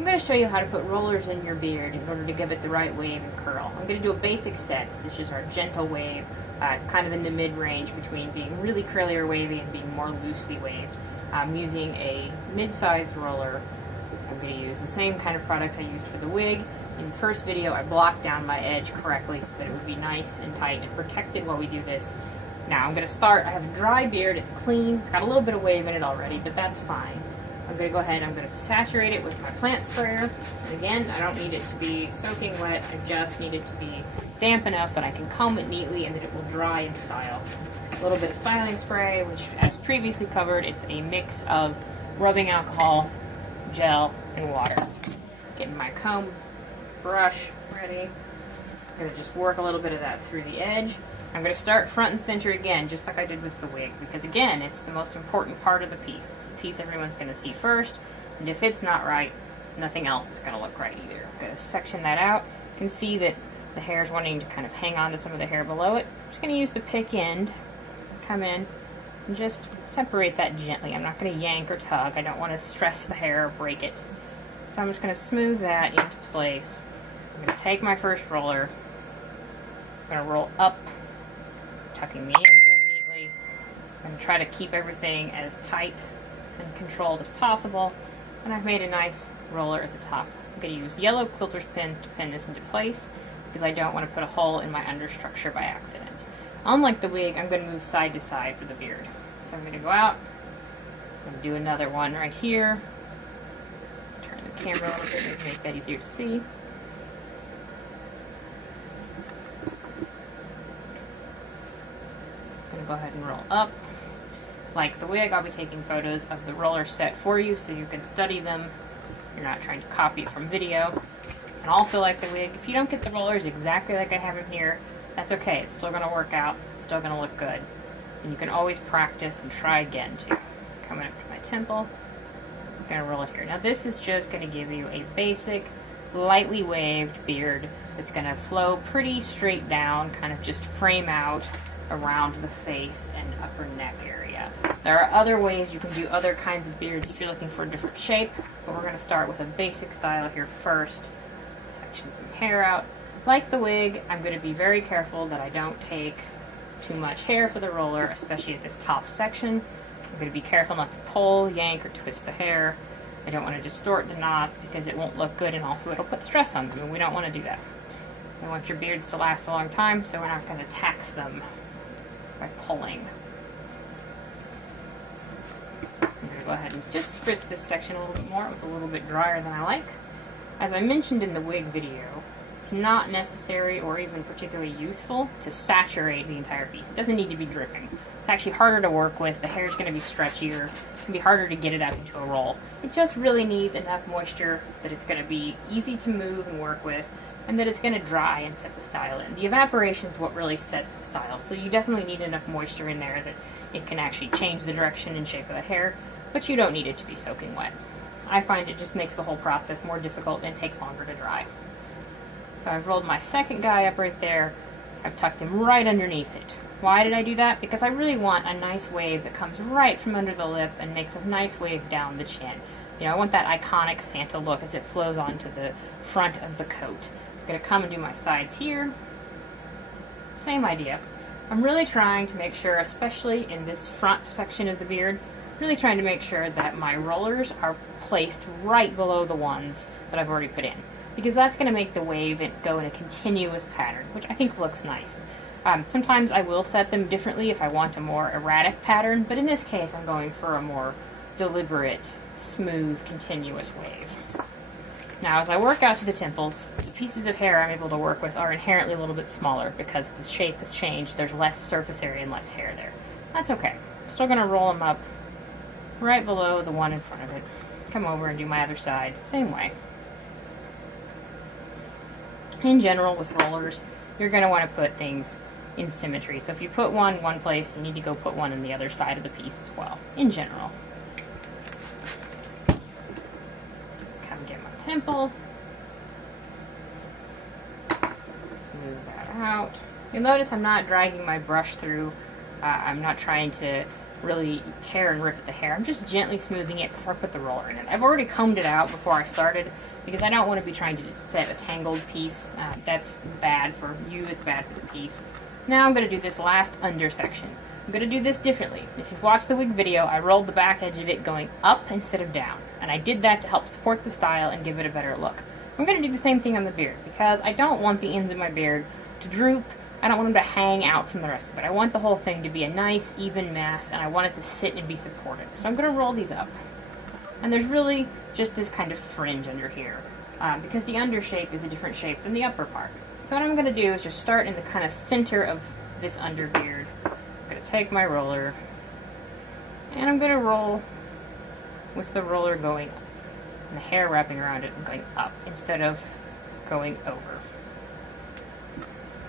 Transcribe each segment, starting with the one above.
I'm going to show you how to put rollers in your beard in order to give it the right wave and curl. I'm going to do a basic set. This is just our gentle wave, kind of in the mid-range between being really curly or wavy and being more loosely waved. I'm using a mid-sized roller. I'm going to use the same kind of products I used for the wig. In the first video, I blocked down my edge correctly so that it would be nice and tight and protected while we do this. Now I'm going to start. I have a dry beard. It's clean. It's got a little bit of wave in it already, but that's fine. I'm going to go ahead and I'm going to saturate it with my plant sprayer. And again, I don't need it to be soaking wet. I just need it to be damp enough that I can comb it neatly and that it will dry in style. A little bit of styling spray, which as previously covered, it's a mix of rubbing alcohol, gel, and water. Getting my comb brush ready. I'm going to just work a little bit of that through the edge. I'm going to start front and center again, just like I did with the wig, because again, it's the most important part of the piece. It's the piece everyone's going to see first, and if it's not right, nothing else is going to look right either. I'm going to section that out. You can see that the hair is wanting to kind of hang on to some of the hair below it. I'm just going to use the pick end, come in, and just separate that gently. I'm not going to yank or tug. I don't want to stress the hair or break it. So I'm just going to smooth that into place. I'm going to take my first roller. I'm going to roll up, tucking the ends in neatly. I'm going to try to keep everything as tight and controlled as possible. And I've made a nice roller at the top. I'm going to use yellow quilter's pins to pin this into place because I don't want to put a hole in my understructure by accident. Unlike the wig, I'm going to move side to side for the beard. So I'm going to go out, I'm going to do another one right here. Turn the camera a little bit to make that easier to see. Go ahead and roll up. Like the wig, I'll be taking photos of the roller set for you so you can study them. You're not trying to copy it from video. And also like the wig, if you don't get the rollers exactly like I have them here, that's okay. It's still going to work out. It's still going to look good. And you can always practice and try again too. Coming up to my temple. I'm going to roll it here. Now this is just going to give you a basic, lightly waved beard that's going to flow pretty straight down, kind of just frame out around the face and upper neck area. There are other ways you can do other kinds of beards if you're looking for a different shape, but we're going to start with a basic style here first. Section some hair out. Like the wig, I'm going to be very careful that I don't take too much hair for the roller, especially at this top section. I'm going to be careful not to pull, yank, or twist the hair. I don't want to distort the knots because it won't look good and also it'll put stress on them, and we don't want to do that. We want your beards to last a long time, so we're not going to tax them by pulling. I'm going to go ahead and just spritz this section a little bit more. It was a little bit drier than I like. As I mentioned in the wig video, it's not necessary or even particularly useful to saturate the entire piece. It doesn't need to be dripping. It's actually harder to work with. The hair is going to be stretchier. It's going to be harder to get it up into a roll. It just really needs enough moisture that it's going to be easy to move and work with, and that it's going to dry and set the style in. The evaporation is what really sets the style, so you definitely need enough moisture in there that it can actually change the direction and shape of the hair, but you don't need it to be soaking wet. I find it just makes the whole process more difficult and takes longer to dry. So I've rolled my second guy up right there. I've tucked him right underneath it. Why did I do that? Because I really want a nice wave that comes right from under the lip and makes a nice wave down the chin. You know, I want that iconic Santa look as it flows onto the front of the coat. I'm going to come and do my sides here. Same idea. I'm really trying to make sure, especially in this front section of the beard, really trying to make sure that my rollers are placed right below the ones that I've already put in, because that's going to make the wave go in a continuous pattern, which I think looks nice. Sometimes I will set them differently if I want a more erratic pattern, but in this case I'm going for a more deliberate, smooth, continuous wave. Now as I work out to the temples, the pieces of hair I'm able to work with are inherently a little bit smaller because the shape has changed. There's less surface area and less hair there. That's okay. I'm still going to roll them up right below the one in front of it. Come over and do my other side, same way. In general, with rollers, you're going to want to put things in symmetry. So if you put one place, you need to go put one on the other side of the piece as well, in general. Come get my temple. Smooth that out. You'll notice I'm not dragging my brush through. I'm not trying to really tear and rip at the hair. I'm just gently smoothing it before I put the roller in it. I've already combed it out before I started because I don't want to be trying to set a tangled piece. That's bad for you, it's bad for the piece. Now I'm going to do this last under section. I'm going to do this differently. If you've watched the wig video, I rolled the back edge of it going up instead of down. And I did that to help support the style and give it a better look. I'm going to do the same thing on the beard because I don't want the ends of my beard to droop. I don't want them to hang out from the rest of it. I want the whole thing to be a nice, even mass, and I want it to sit and be supported. So I'm going to roll these up. And there's really just this kind of fringe under here because the under shape is a different shape than the upper part. So what I'm going to do is just start in the kind of center of this under beard. I'm going to take my roller, and I'm going to roll with the roller going up, and the hair wrapping around it and going up instead of going over.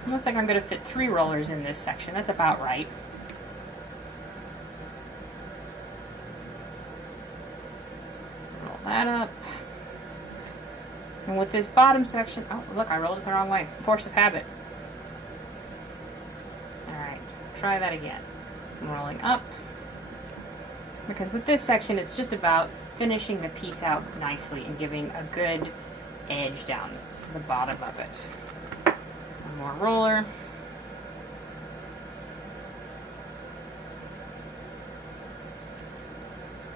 Looks like I'm going to fit 3 rollers in this section. That's about right. Roll that up. And with this bottom section, oh look, I rolled it the wrong way. Force of habit. Alright, try that again. I'm rolling up. Because with this section, it's just about finishing the piece out nicely and giving a good edge down the bottom of it. One more roller.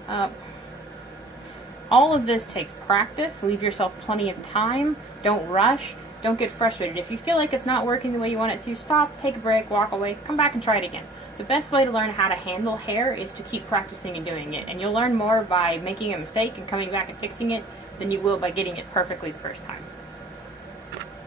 Up. All of this takes practice. Leave yourself plenty of time. Don't rush. Don't get frustrated. If you feel like it's not working the way you want it to, stop, take a break, walk away, come back and try it again. The best way to learn how to handle hair is to keep practicing and doing it. And you'll learn more by making a mistake and coming back and fixing it than you will by getting it perfectly the first time.